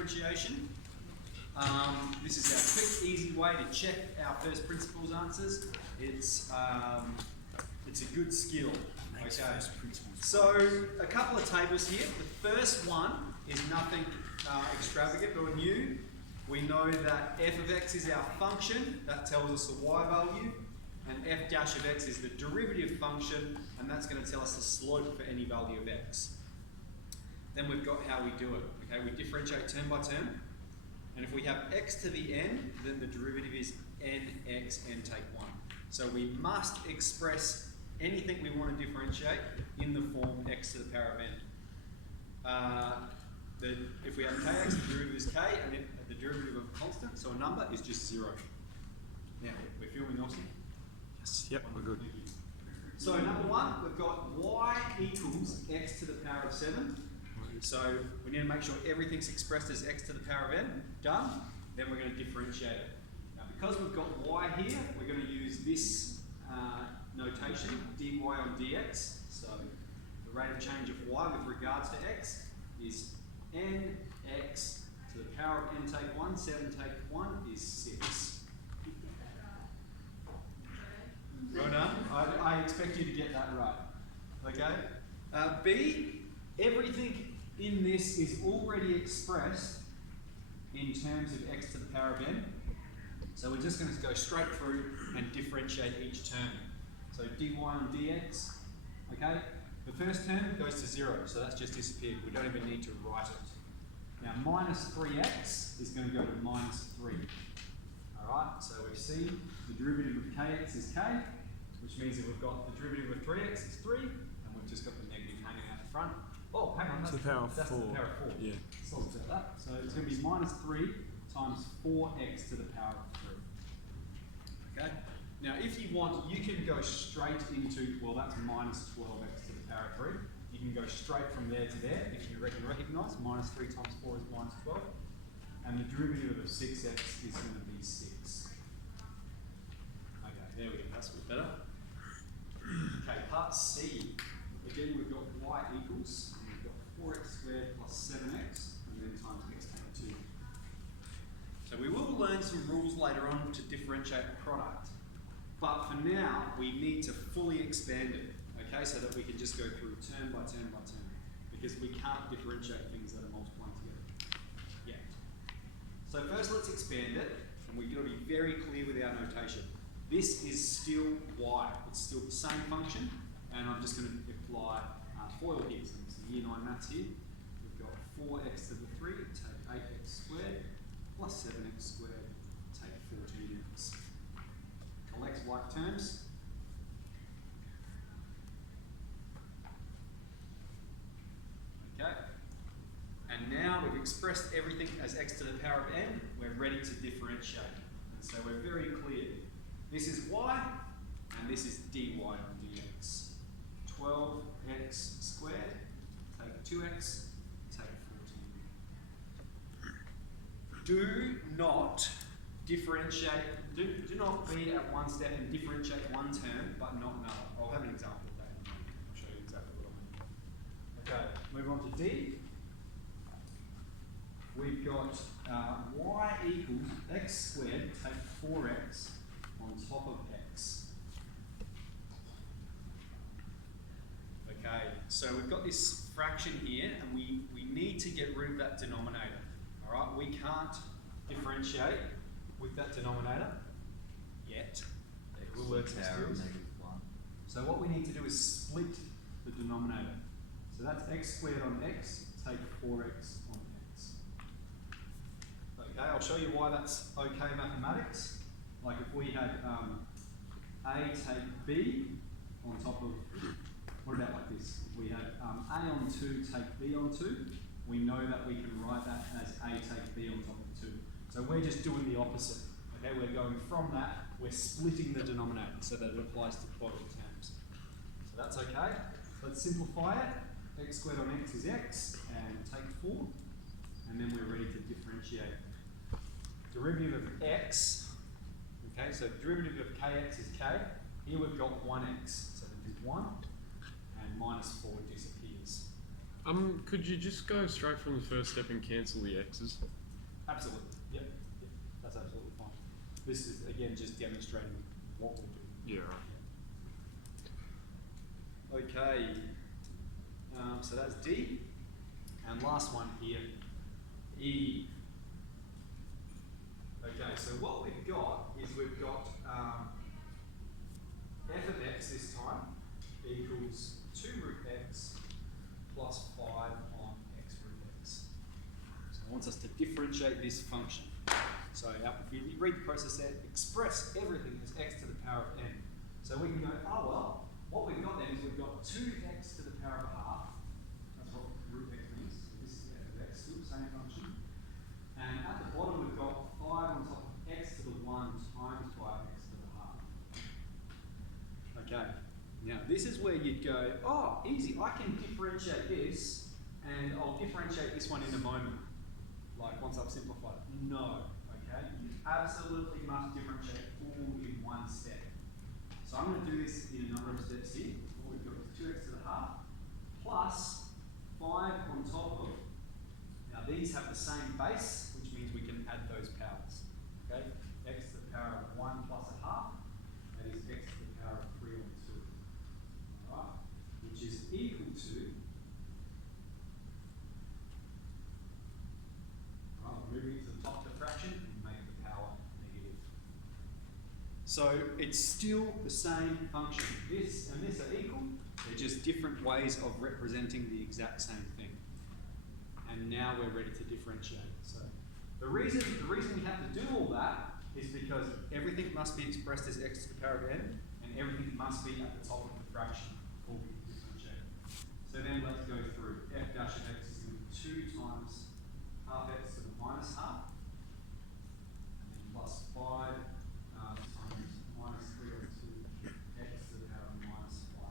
differentiation. This is our quick, easy way to check our first principles answers. It's a good skill. Okay. So a couple of tables here. The first one is nothing extravagant or new. We know that f of x is our function. That tells us the y value. And f dash of x is the derivative function, and that's going to tell us the slope for any value of x. Then we've got how we do it. Okay, we differentiate term by term. And if we have x to the n, then the derivative is nx n take 1. So we must express anything we want to differentiate in the form x to the power of n. If we have kx, the derivative is k, and the derivative of a constant, so a number, is just 0. Now, we're filming, Austin? Yes, yep, we're good. So number one, we've got y equals x to the power of 7. So we need to make sure everything's expressed as x to the power of n. Done. Then we're going to differentiate it. Now, because we've got y here, we're going to use this notation, dy on dx. So the rate of change of y with regards to x is nx to the power of n take 1. 7 take 1 is 6. Well done. I expect you to get that right. Okay. B, everything in this is already expressed in terms of x to the power of n. So we're just going to go straight through and differentiate each term. So dy on dx, okay? The first term goes to 0, so that's just disappeared. We don't even need to write it. Now minus 3x is going to go to minus 3. Alright, so we've seen the derivative of kx is k, which means that we've got the derivative of 3x is 3, and we've just got the negative hanging out the front. Oh, hang on, that's the power of 4. The power of 4. Yeah. Sorry about that. So it's going to be minus 3 times 4x to the power of 3. Okay? Now, if you want, you can go straight into, well, that's minus 12x to the power of 3. You can go straight from there to there, if you recognise minus 3 times 4 is minus 12. And the derivative of 6x is going to be 6. Okay, there we go, that's a bit better. Okay, part C. Again, we've got y equals, and we've got 4x squared plus 7x, and then times x take 2. So we will learn some rules later on to differentiate a product. But for now, we need to fully expand it, okay, so that we can just go through term by term by term, because we can't differentiate things that are multiplying together yet. So first let's expand it, and we've got to be very clear with our notation. This is still y, it's still the same function, and I'm just going to apply FOIL here. So it's year 9 maths here. We've got 4x to the 3, take 8x squared, plus 7x squared, take 14x. Collect like terms. Okay. And now we've expressed everything as x to the power of n. We're ready to differentiate. And so we're very clear. This is y, and this is dy on dx. 12x squared, take 2x, take 14. Do not differentiate, do not be at one step and differentiate one term, but not another. I'll have an example of that in a moment. I'll show you exactly what I mean. Okay, move on to D. We've got y equals x squared, take 4x on top of x. Okay, so we've got this fraction here, and we need to get rid of that denominator. All right, we can't differentiate with that denominator yet. We'll work some skills. So what we need to do is split the denominator. So that's x squared on x, take 4x on x. Okay, I'll show you why that's okay mathematics. Like if we had a take b on top of, what about like this? If we had a on 2 take b on 2, we know that we can write that as a take b on top of 2. So we're just doing the opposite. Okay, we're going from that, we're splitting the denominator so that it applies to both terms. So that's okay. Let's simplify it. X squared on x is x, and take 4. And then we're ready to differentiate. Derivative of x, okay, so derivative of kx is k. Here we've got 1x, so we do 1, and minus 4 disappears. Could you just go straight from the first step and cancel the x's? Absolutely. Yep. That's absolutely fine. This is again just demonstrating what we're doing. Yeah, right. Okay. So that's D, and last one here, E. Okay. So what we've got is we've got f of x this time equals 2 root x plus 5 on x root x. So it wants us to differentiate this function. So if you read the process there, express everything as x to the power of n. So we can go, oh well, what we've got then is we've got 2x to the power of a half. That's what root x means. So this is f of x, still the same function. And at the bottom we've got 5 on top of x to the 1 times 5x to the half. Okay, now this is where you'd go, oh, easy, I can differentiate this, and I'll differentiate this one in a moment, like once I've simplified it. No, okay, you absolutely must differentiate all in one step. So I'm going to do this in a number of steps here. What we've got is 2x to the half plus 5 on top of, now these have the same base, which means we can add those powers. Okay, x to the power of 1 plus a half, that is x to the power of 3 on 2. Alright, which is equal to, moving it to the top of the fraction and make the power negative. So it's still the same function. This and this are equal, they're just different ways of representing the exact same thing. And now we're ready to differentiate. So the reason we have to do all that is because everything must be expressed as x to the power of n, and everything must be at the top of the fraction before we can differentiate. So then let's go through. F dash of x is equal to 2 times half x to the minus half, and then plus 5 times minus 3 over 2 x to the power of minus 5.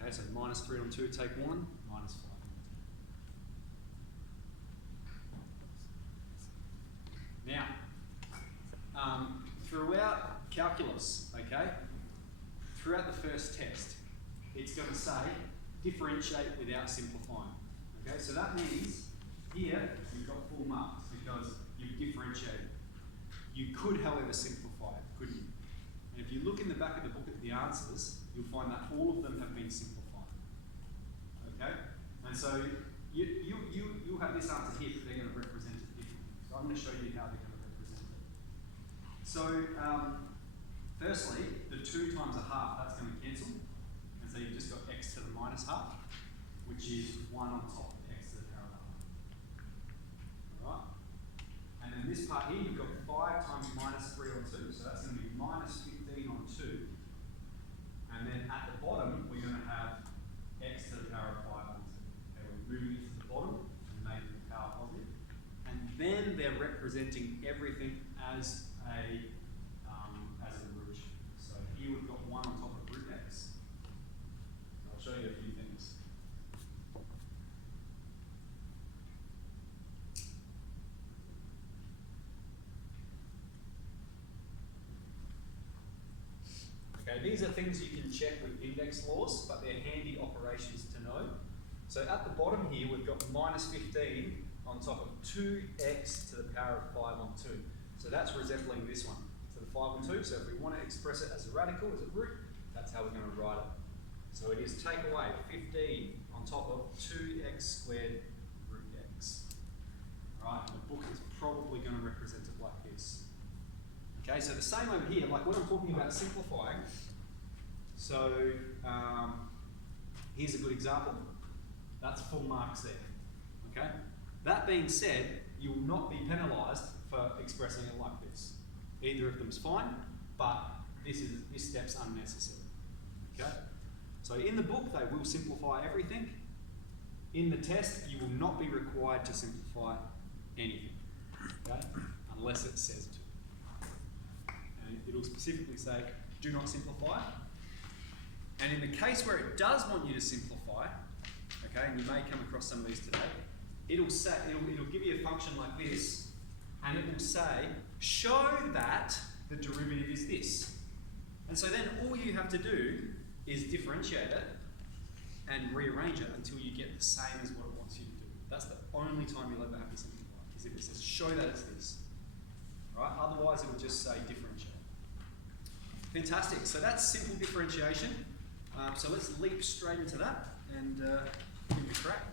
Okay, so minus 3 on 2 take 1, minus 5 on 2. Now, throughout calculus, okay, throughout the first test, it's going to say differentiate without simplifying. Okay, so that means here you've got full marks because you've differentiated. You could, however, simplify it, couldn't you? And if you look in the back of the book at the answers, you'll find that all of them have been simplified. Okay, and so you'll have this answer here, but they're going to represent it differently. So I'm going to show you how they're going to represent it. So firstly, the 2 times a half, that's going to cancel. And so you've just got x to the minus half, which is 1 on top of x to the power of a half. Alright? And then this part here, you've got 5 times minus 3 on 2, so that's going to be minus 15 on 2. And then at the bottom, we're going to have x to the power of 5 on 2. Okay, we're moving it to the bottom and making the power positive. And then they're representing everything as a root. So here we've got 1 on top of root x. So I'll show you a few things. Okay, these are things you can check with index laws, but they're handy operations to know. So at the bottom here, we've got minus 15 on top of 2x to the power of 5 on 2. So that's resembling this one. So the 5 on 2, so if we want to express it as a radical, as a root, that's how we're going to write it. So it is take away 15 on top of 2x squared root x. Alright, and the book is probably going to represent it like this. Okay, so the same over here, like when I'm talking about simplifying, so here's a good example. That's full marks there. Okay? That being said, you will not be penalised for expressing it like this. Either of them's fine, but this step's unnecessary. Okay? So in the book, they will simplify everything. In the test, you will not be required to simplify anything, okay? Unless it says to. And it'll specifically say, do not simplify. And in the case where it does want you to simplify, okay, and you may come across some of these today, it'll give you a function like this, and it will say, show that the derivative is this. And so then all you have to do is differentiate it, and rearrange it until you get the same as what it wants you to do. That's the only time you'll ever have this simplified, is if it says show that it's this. Right? Otherwise it will just say differentiate. Fantastic. So that's simple differentiation. So let's leap straight into that and give it a crack.